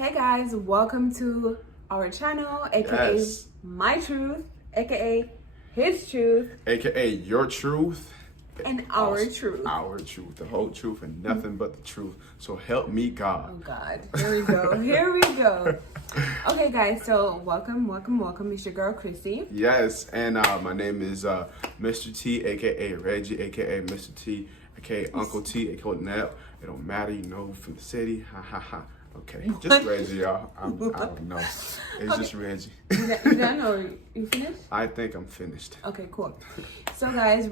Hey guys, welcome to our channel, aka Yes. My Truth, aka His Truth, AKA your truth and our also truth. Our truth, the whole truth and nothing but the truth. So help me Oh God. God, here we go, here we go. Okay guys, so welcome. It's your girl Chrissy. Yes, and my name is Mr. T, aka Reggie, aka Mr. T, aka Uncle T, aka Nell. It don't matter, you know, from the city. Ha ha ha. Okay, just Reggie, y'all. I don't know. It's just Reggie. You done or you finished? I think I'm finished. Okay, cool. So guys,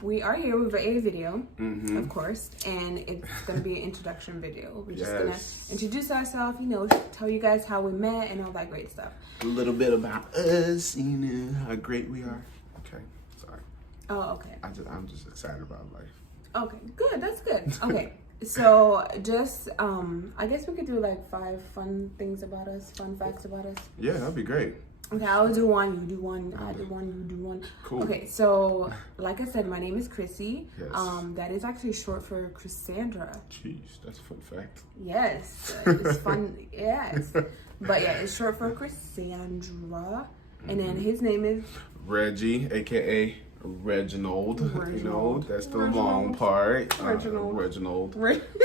we are here with a video, of course, and it's gonna be an introduction video. We're just gonna introduce ourselves, you know, tell you guys how we met and all that great stuff. A little bit about us, you know, how great we are. Okay, sorry. Oh, okay. I'm just excited about life. Okay, good. That's good. Okay, so just I guess we could do like 5 fun things about us, fun facts about us. Yeah, that'd be great. Okay, I'll do one, you do one, I do one, you do one. Cool. Okay, so like I said, my name is Chrissy. Yes. That is actually short for Chrissandra. Jeez, that's a fun fact. Yes, it's fun. Yes, but yeah, it's short for Chrissandra, and then his name is Reggie, aka Reginald. You know, Reginald. that's the long part. Reginald. Reginald.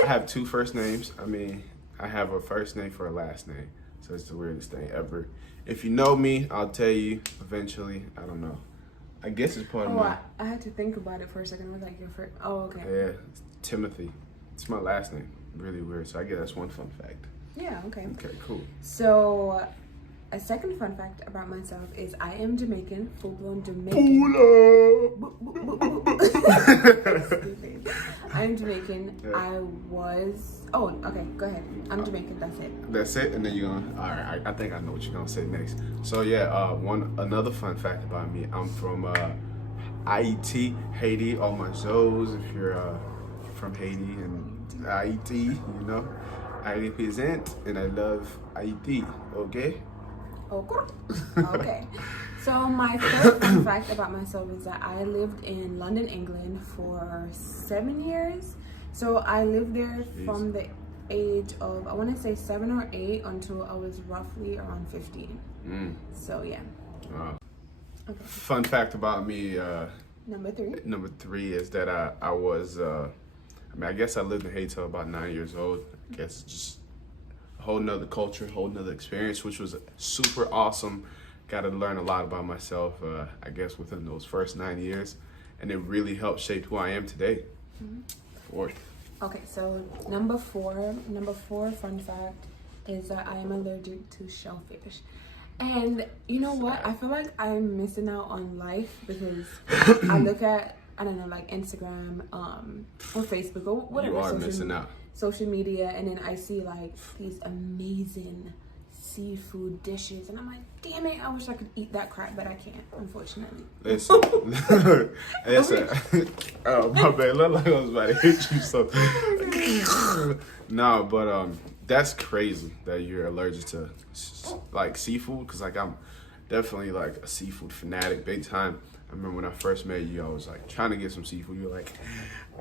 I have 2 first names. I mean, I have a first name for a last name, so it's the weirdest thing ever. If you know me, I'll tell you eventually. I don't know. I guess it's part of my. I had to think about it for a second. I was like, your first. Oh, okay. Yeah, it's Timothy. It's my last name. Really weird. So I guess that's one fun fact. Yeah. Okay. Okay, cool. So, a second fun fact about myself is I am Jamaican, full-blown Jamaican. Stupid. I'm Jamaican. Yeah. I was. Oh, okay. Go ahead. I'm Jamaican. That's it. That's it, and then you're gonna. All right, I think I know what you're gonna say next. So yeah, another fun fact about me. I'm from Haiti, Haiti. All my Zoes. If you're from Haiti and Haiti, you know, I represent and I love Haiti. Okay. Okay. So my third fun fact about myself is that I lived in London, England for 7 years. So I lived there from the age of, I want to say 7 or 8 until I was roughly around 15. So yeah. Okay. Fun fact about me. Number 3. Number 3 is that I was. I mean, I guess I lived in Haiti till about 9 years old. I guess it's just a whole nother culture, whole nother experience, which was super awesome. Got to learn a lot about myself, I guess, within those first 9 years. And it really helped shape who I am today. 4th. Okay, so number four fun fact is that I am allergic to shellfish. And you know what? I feel like I'm missing out on life because I look at, I don't know, like Instagram or Facebook or whatever. You are missing out. Social media, and then I see like these amazing seafood dishes, and I'm like, damn it, I wish I could eat that crap, but I can't, unfortunately. Listen. Oh, my bad. Look like I was about to hit you. So, no, but that's crazy that you're allergic to like seafood, because like I'm definitely like a seafood fanatic, big time. I remember when I first met you, I was like trying to get some seafood. You were like,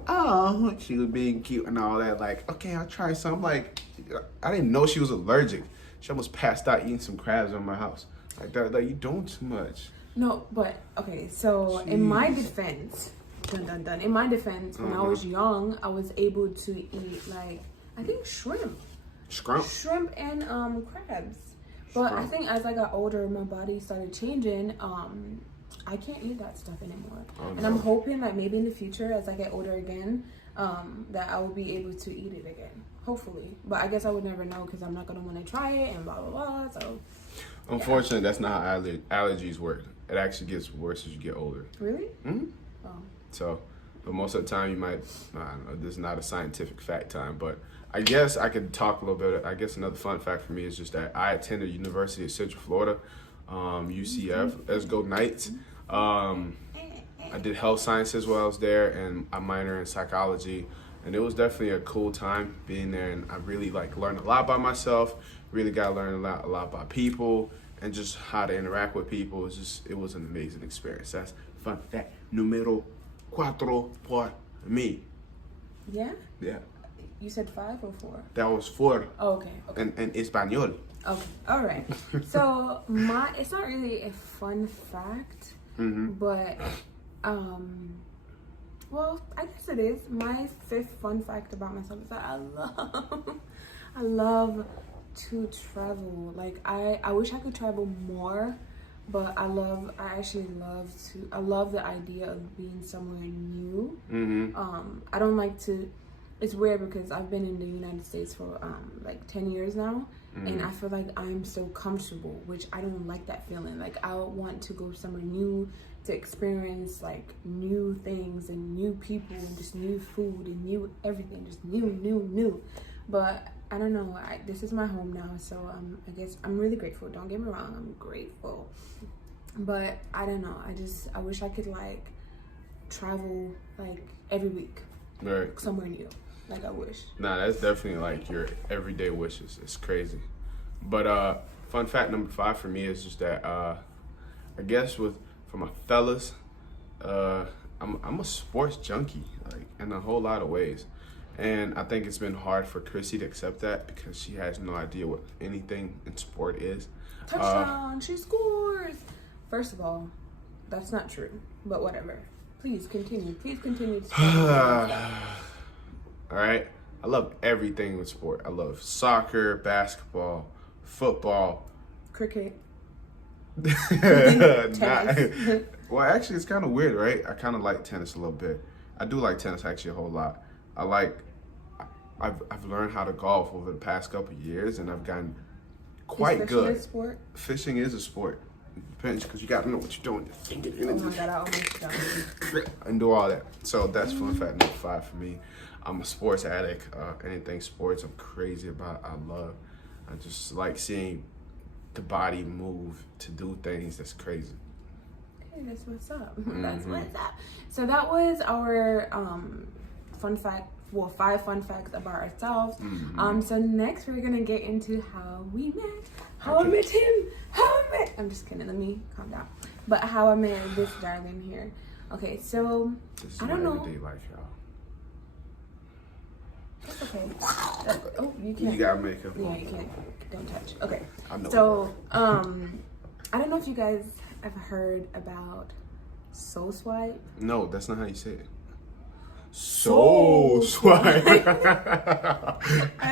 oh, she was being cute and all that. Like, okay, I'll try some. I'm like, I didn't know she was allergic. She almost passed out eating some crabs in my house. Like that, like you doing too much. No, but okay, so in my defense, in my defense, when I was young, I was able to eat like, I think shrimp and crabs. But I think as I got older, my body started changing. I can't eat that stuff anymore. And I'm hoping that maybe in the future, as I get older again, that I will be able to eat it again. Hopefully. But I guess I would never know because I'm not going to want to try it and blah, blah, blah. So, unfortunately, that's not how allergies work. It actually gets worse as you get older. Really? Mm-hmm. Oh. So, but most of the time you might, I don't know, this is not a scientific fact time, but I guess I could talk a little bit. I guess another fun fact for me is just that I attended University of Central Florida, UCF. Let's go Knights. I did health sciences while I was there, and I minored in psychology. And it was definitely a cool time being there, and I really like learned a lot about myself. Really got to learn a lot about people and just how to interact with people. It was an amazing experience. That's fun fact numero 4 for me. Yeah? Yeah. You said 5 or 4? That was 4. Oh, okay. In Espanol. Okay. All right. So it's not really a fun fact, but well, I guess it is. My 5th fun fact about myself is that I love to travel. Like I wish I could travel more, but I love the idea of being somewhere new. I don't like to. It's weird because I've been in the United States for like 10 years now, and I feel like I'm so comfortable, which I don't like that feeling. Like I want to go somewhere new to experience like new things and new people and just new food and new everything, just new. But I don't know. This is my home now, so I guess I'm really grateful. Don't get me wrong, I'm grateful. But I don't know. I wish I could like travel like every week, right? Somewhere new. Like I wish. Nah, that's definitely like your everyday wishes. It's crazy. But fun fact number 5 for me is just that I guess for my fellas, I'm a sports junkie, like in a whole lot of ways. And I think it's been hard for Chrissy to accept that because she has no idea what anything in sport is. Touchdown, she scores. First of all, that's not true, but whatever. Please continue to All right. I love everything with sport. I love soccer, basketball, football, cricket. Tennis. Well, actually, it's kind of weird, right? I kind of like tennis a little bit. I do like tennis actually a whole lot. I've learned how to golf over the past couple of years, and I've gotten quite good. Is fishing a sport? Fishing is a sport. Depends, because you got to know what you're doing. Oh my God, I almost done. And do all that. So that's fun fact number 5 for me. I'm a sports addict. Anything sports, I'm crazy about. I just like seeing the body move to do things that's crazy. Hey, that's what's up. That's what's up. So that was our fun fact. Well, 5 fun facts about ourselves. So next we're gonna get into how we met, how I met him, I'm just kidding. Let me calm down. But how I met this darling here. Okay, so This is I don't my know. everyday life, y'all. That's okay. Oh, you can't. You got makeup on. Yeah, you can't. Don't touch. Okay. I know. So I don't know if you guys have heard about Soul Swipe. No, that's not how you say it. Soul Swipe. I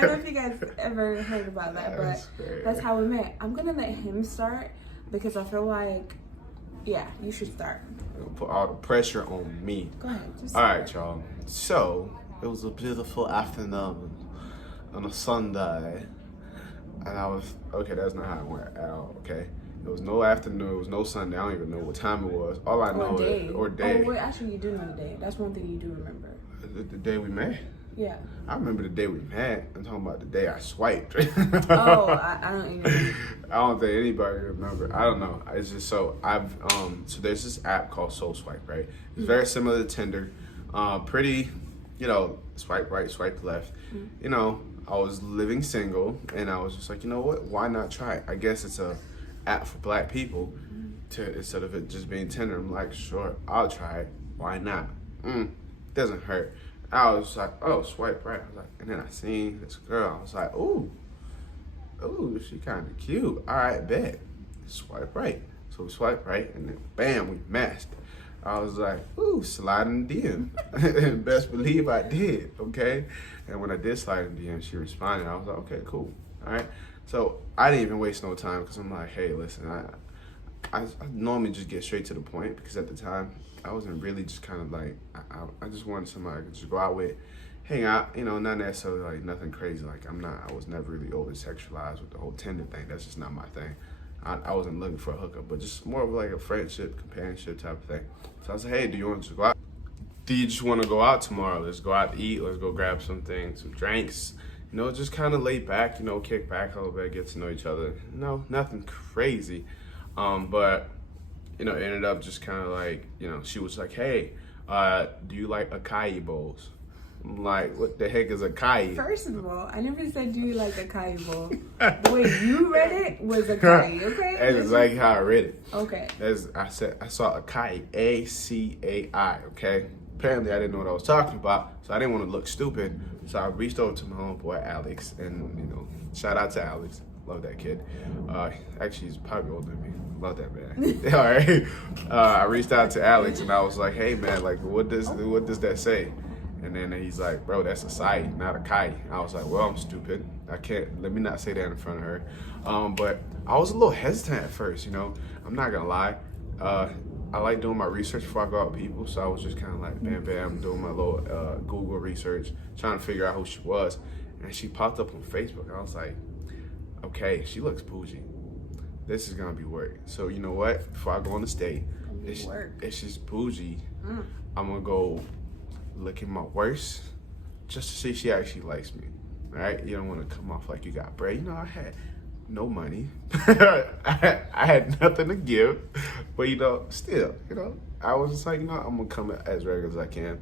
don't know if you guys ever heard about that, but that's how we met. I'm gonna let him start because I feel like, yeah, you should start. Put all the pressure on me. Go ahead. All right, y'all. So it was a beautiful afternoon on a Sunday, and I was okay. That's not how it went at all. Okay. It was no afternoon. It was no Sunday. I don't even know what time it was. All I know is or day. Oh, wait, actually, you do know the day. That's one thing you do remember. The day we met. Yeah. I remember the day we met. I'm talking about the day I swiped. Oh, I don't even. I don't think anybody remember. I don't know. It's just so so there's this app called Soul Swipe, right? It's very similar to Tinder. Pretty, swipe right, swipe left. I was living single, and I was just like, you know what? Why not try it? I guess it's a app for Black people instead of it just being Tinder. I'm like, sure, I'll try it. Why not? Doesn't hurt. I was like, oh, swipe right. I was like, and then I seen this girl. I was like, ooh, she kind of cute. All right, bet. Swipe right. So we swipe right, and then bam, we matched. I was like, ooh, slide in the DM. And best believe I did, okay? And when I did slide in the DM, she responded. I was like, okay, cool. All right. So I didn't even waste no time because I'm like, hey, listen, I normally just get straight to the point because at the time I wasn't really just kind of like, I just wanted somebody I could just go out with, hang out, not necessarily like nothing crazy. Like I was never really over sexualized with the whole Tinder thing. That's just not my thing. I wasn't looking for a hookup, but just more of like a friendship, companionship type of thing. So I said, hey, do you want to go out? Do you just want to go out tomorrow? Let's go out to eat. Let's go grab something, some drinks. Just kind of lay back, kick back a little bit, get to know each other. No, nothing crazy. But, it ended up just kind of like, she was like, hey, do you like acai bowls? I'm like, what the heck is acai? First of all, I never said do you like acai bowl. The way you read it was acai, okay? That's exactly how I read it. Okay. I saw acai, A-C-A-I, okay? apparently I didn't know what I was talking about, so I didn't want to look stupid. So I reached over to my homeboy Alex, and shout out to Alex. Love that kid. Actually, he's probably older than me. Love that man. All right. I reached out to Alex, and I was like, "Hey man, like, what does that say?" And then he's like, "Bro, that's a sai, not a kai." I was like, "Well, I'm stupid. I can't. Let me not say that in front of her." But I was a little hesitant at first. I'm not gonna lie. I like doing my research before I go out with people, so I was just kind of like, bam, doing my little Google research, trying to figure out who she was. And she popped up on Facebook. I was like, okay, she looks bougie. This is gonna be work. So you know what? Before I go on the state, if she's bougie, I'm gonna go look at my worst just to see if she actually likes me. All right? You don't want to come off like you got bread. I had no money. I had nothing to give, but still, I was just like, I'm gonna come as regular as I can.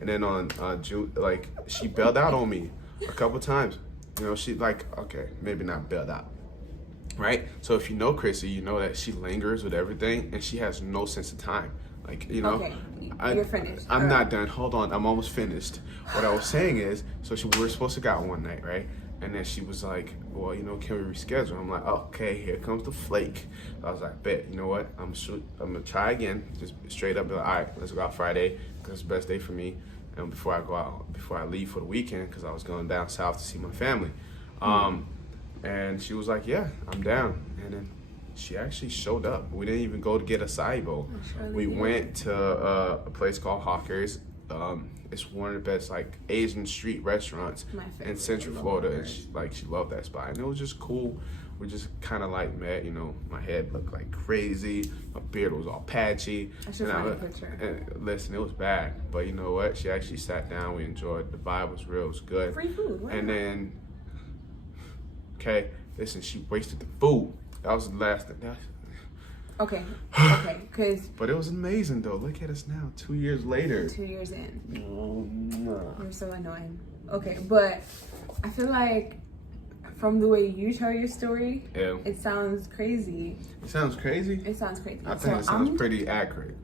And then on June, like, she bailed out on me a couple times. She like, okay, maybe not bailed out, right? So if you know Chrissy, you know that she lingers with everything, and she has no sense of time. Like, Okay, you're finished. I'm not done. Hold on, I'm almost finished. What I was saying is, so we were supposed to go out one night, right? And then she was like, well, can we reschedule? I'm like, okay, here comes the flake. I was like, bet, you know what? I'm gonna try again. Just straight up, be like, all right, let's go out Friday, because it's the best day for me. And before I leave for the weekend, because I was going down south to see my family. And she was like, yeah, I'm down. And then she actually showed up. We didn't even go to get a acai bowl. We went to a place called Hawkers. It's one of the best like Asian street restaurants in Central Florida, and she loved that spot, and it was just cool. We just kind of like met. My head looked like crazy, my beard was all patchy. I should find a picture. And listen, it was bad, but you know what? She actually sat down. We enjoyed. The vibe was real. It was good. Free food. Wow. And then, okay, listen, she wasted the food. That was the last thing. Okay, because... But it was amazing, though. Look at us now, 2 years later. 2 years in. You're so annoying. Okay, but I feel like from the way you tell your story, it sounds crazy. It sounds crazy? It sounds crazy. I think it sounds pretty accurate.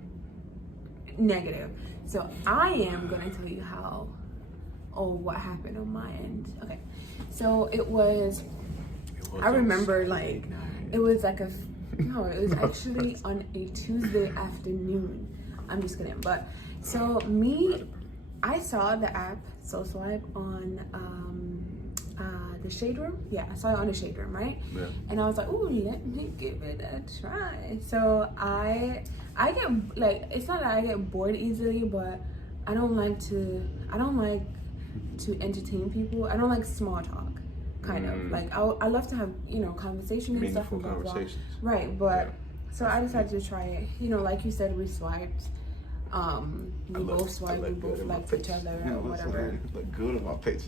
Negative. So I am going to tell you what happened on my end. Okay, so it was I remember, like, it was like it was actually on a Tuesday afternoon. I'm just kidding. But so I saw the app SoulSwipe on the Shade Room. Yeah, I saw it on the Shade Room, right? Yeah. And I was like, ooh, let me give it a try. So I get, like, it's not that I get bored easily, but I don't like to entertain people. I don't like small talk. Kind of like I love to have conversation and stuff. Meaningful conversations. Right, but so I decided to try it. Like you said, we swiped. We both swiped. We both liked each other or whatever. Look good on my pictures.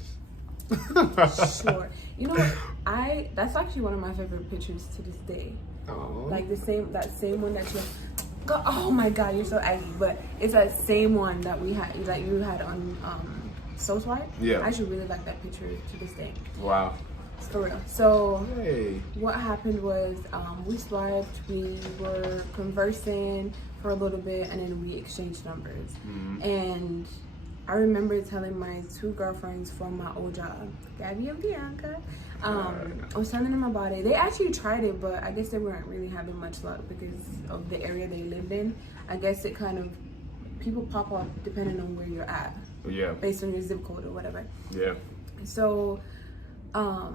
Sure. You know what? That's actually one of my favorite pictures to this day. Aww. Like that same one that you. Oh my God, you're so aggy. But it's that same one that you had on SoulSwipe. Yeah. I actually really like that picture to this day. Wow. For real. So hey. What happened was we swiped, we were conversing for a little bit, and then we exchanged numbers. Mm-hmm. And I remember telling my two girlfriends from my old job, Gabby and Bianca, I was telling them about it. They actually tried it, but I guess they weren't really having much luck because of the area they lived in. I guess it kind of, people pop up depending on where you're at. Yeah. Based on your zip code or whatever. Yeah. So, I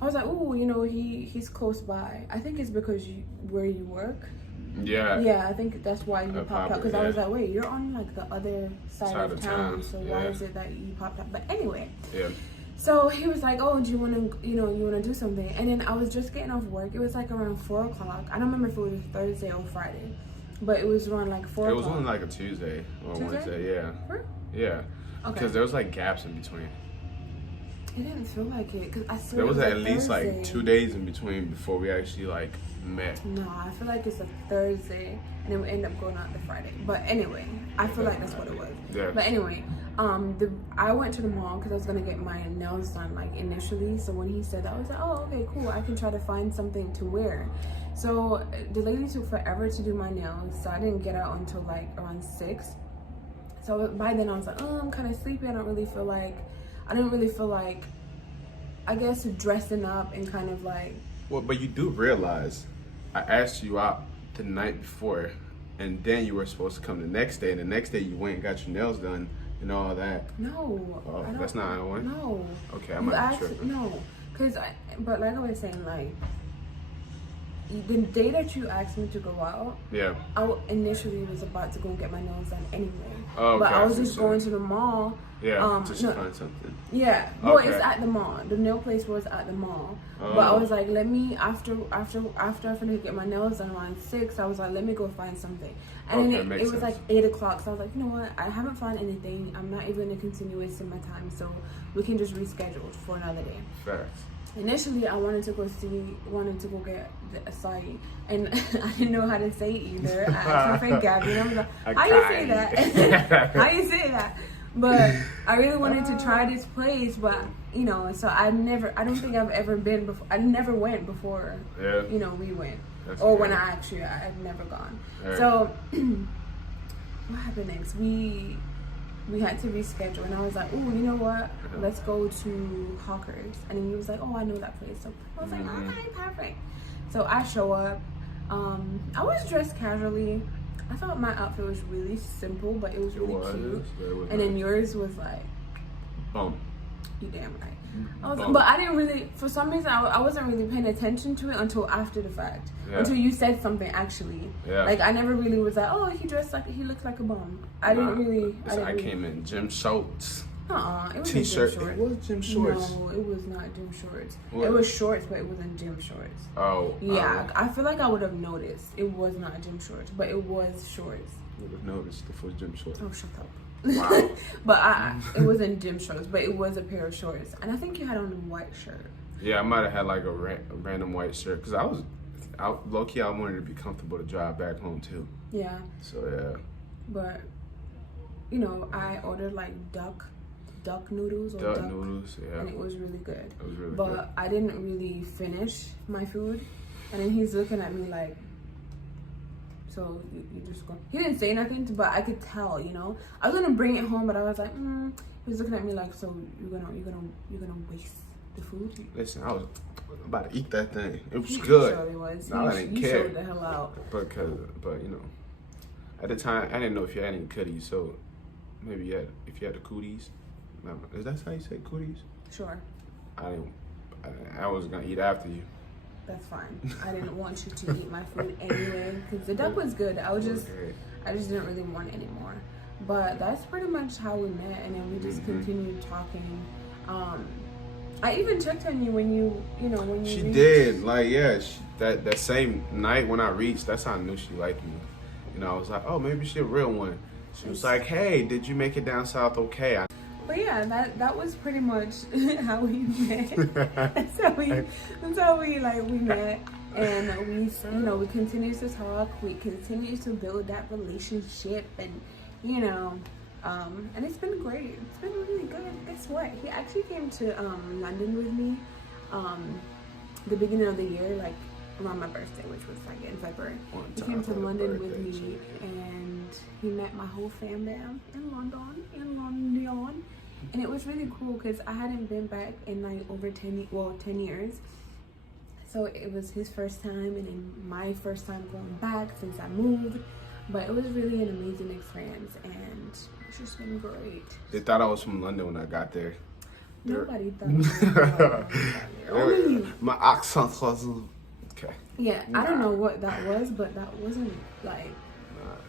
was like, ooh, he's close by. I think it's because where you work. Yeah. Yeah, I think that's why you popped up. Because I was like, wait, you're on like the other side of town. So why is it that you popped up? But anyway. Yeah. So he was like, oh, do you want to, do something? And then I was just getting off work. It was like around 4 o'clock. I don't remember if it was Thursday or Friday, but it was around like 4 o'clock. It was on like a Tuesday or Wednesday. Yeah. Really? Yeah. Okay. Because there was like gaps in between. It didn't feel like it because I swear there was at a least Thursday. like 2 days in between before we actually like met. No, I feel like it's a Thursday and then we end up going out the Friday. But anyway, I feel like that's what it was. Yeah. But anyway, I went to the mall because I was gonna get my nails done like initially. So when he said that, I was like, oh, okay, cool. I can try to find something to wear. So the lady took forever to do my nails, so I didn't get out until like around 6. So by then I was like, oh, I'm kind of sleepy. I didn't really feel like, I guess, dressing up and kind of like. Well, but you do realize I asked you out the night before, and then you were supposed to come the next day, and the next day you went and got your nails done and all that. No. Oh, that's not how it went? No. Okay, I might be tripping. No. But like I was saying, like, the day that you asked me to go out, yeah, I initially was about to go and get my nails done anyway. Oh, but I was just going to the mall. Yeah, just to find something. Yeah, well, it's at the mall. The nail place was at the mall. Oh. But I was like, let me after I finished get my nails done around 6. I was like, let me go find something. And then it was like 8 o'clock. So I was like, you know what? I haven't found anything. I'm not even gonna continue wasting my time. So we can just reschedule for another day. Facts. Initially, I wanted to go get the acai, and I didn't know how to say it either. I asked my friend Gabby, and I was like, "How you say that? How you say that?" But I really wanted to try this place, but you know, so I don't think I've ever been before. I never went before. Yeah. You know, we went, That's or good. when I've never gone. Yeah. So what happened next? We had to reschedule, and I was like, oh, you know what? Let's go to Hawkers. And then he was like, oh, I know that place. So I was like, okay, perfect. So I show up. I was dressed casually. I thought my outfit was really simple, but it was really cute. And then yours was like, bump. You damn right. But I didn't really, for some reason, I wasn't really paying attention to it until after the fact. Yeah. Until you said something, actually. Yeah. Like, I never really was like, oh, he looks like a bum. I came in gym shorts. It was T-shirt. gym shorts. It was gym shorts. No, it was not gym shorts. What? It was shorts, but it wasn't gym shorts. Oh. Yeah, I feel like I would have noticed. It was not gym shorts, but it was shorts. You would have noticed if it was gym shorts. Oh, shut up. Wow. But it wasn't gym shorts, but it was a pair of shorts. And I think you had on a white shirt. Yeah, I might have had like a random white shirt. Because low-key, I wanted to be comfortable to drive back home too. Yeah. So, yeah. But, you know, I ordered like duck noodles or duck noodles, yeah. And it was really good. It was really good. But I didn't really finish my food. And then he's looking at me like, so you just go. He didn't say nothing, but I could tell, you know. I was gonna bring it home, but I was like, He was looking at me like, so you're gonna waste the food? Listen, I was about to eat that thing. It was good. Sure it was. No, I didn't care. Showed the hell out. But you know, at the time I didn't know if you had any cooties, so maybe if you had the cooties. Is that how you say cooties? Sure. I was gonna eat after you. That's fine. I didn't want you to eat my food anyway because the duck was good. I just didn't really want it anymore. But that's pretty much how we met, and then we just continued talking. I even checked on you when you She reached. did, like, yeah. That same night when I reached, that's how I knew she liked me. You know, I was like, oh, maybe she's a real one. She was like, hey, did you make it down south okay? But yeah, that was pretty much how we met. That's how we met, and we continue to talk. We continue to build that relationship, and and it's been great. It's been really good. Guess what? He actually came to London with me, the beginning of the year, like around my birthday, which was like in February. He came to London with me, and he met my whole fam there in London, and it was really cool because I hadn't been back in like over 10 years. So it was his first time, and then my first time going back since I moved. But it was really an amazing experience, and it's just been great. They thought I was from London when I got there. Nobody thought Only you. My accent was okay. Yeah, I don't know what that was, but that wasn't like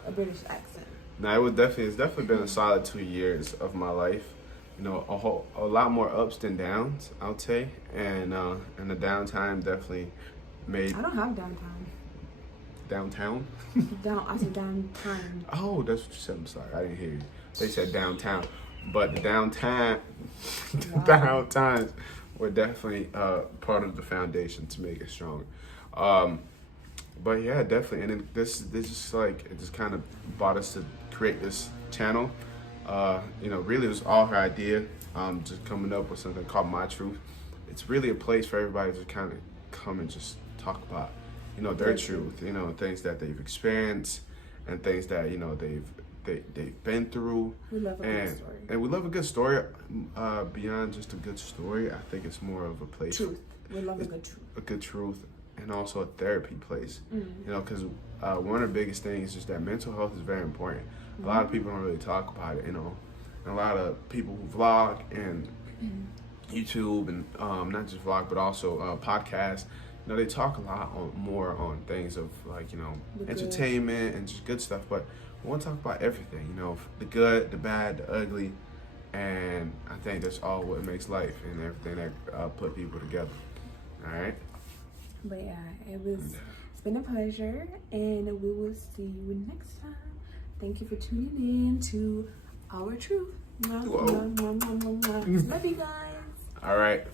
a British accent. Nah, it's definitely been a solid 2 years of my life. You know, a lot more ups than downs, I would say, and the downtime definitely made. I don't have downtime. Downtown? I said downtime. Oh, that's what you said. I'm sorry, I didn't hear you. They said downtown, but the downtimes were definitely part of the foundation to make it stronger. But yeah, definitely, and then this just like it just kind of brought us to create this channel. Really it was all her idea. Just coming up with something called My Truth. It's really a place for everybody to kind of come and just talk about, their truth, things that they've experienced and things that, they've been through. We love a good story. And we love a good story. Beyond just a good story, I think it's more of a place. Truth. We love a good truth. A good truth, and also a therapy place. You know, because one of the biggest things is just that mental health is very important. A lot of people don't really talk about it, you know. And a lot of people who vlog and YouTube and not just vlog but also podcasts, you know, they talk a lot more on things of like, you know, entertainment and just good stuff, but we want to talk about everything, you know, the good, the bad, the ugly, and I think that's all what makes life and everything that put people together. All right. But yeah, it's been a pleasure, and we will see you next time. Thank you for tuning in to Our Truth. Love you guys. All right.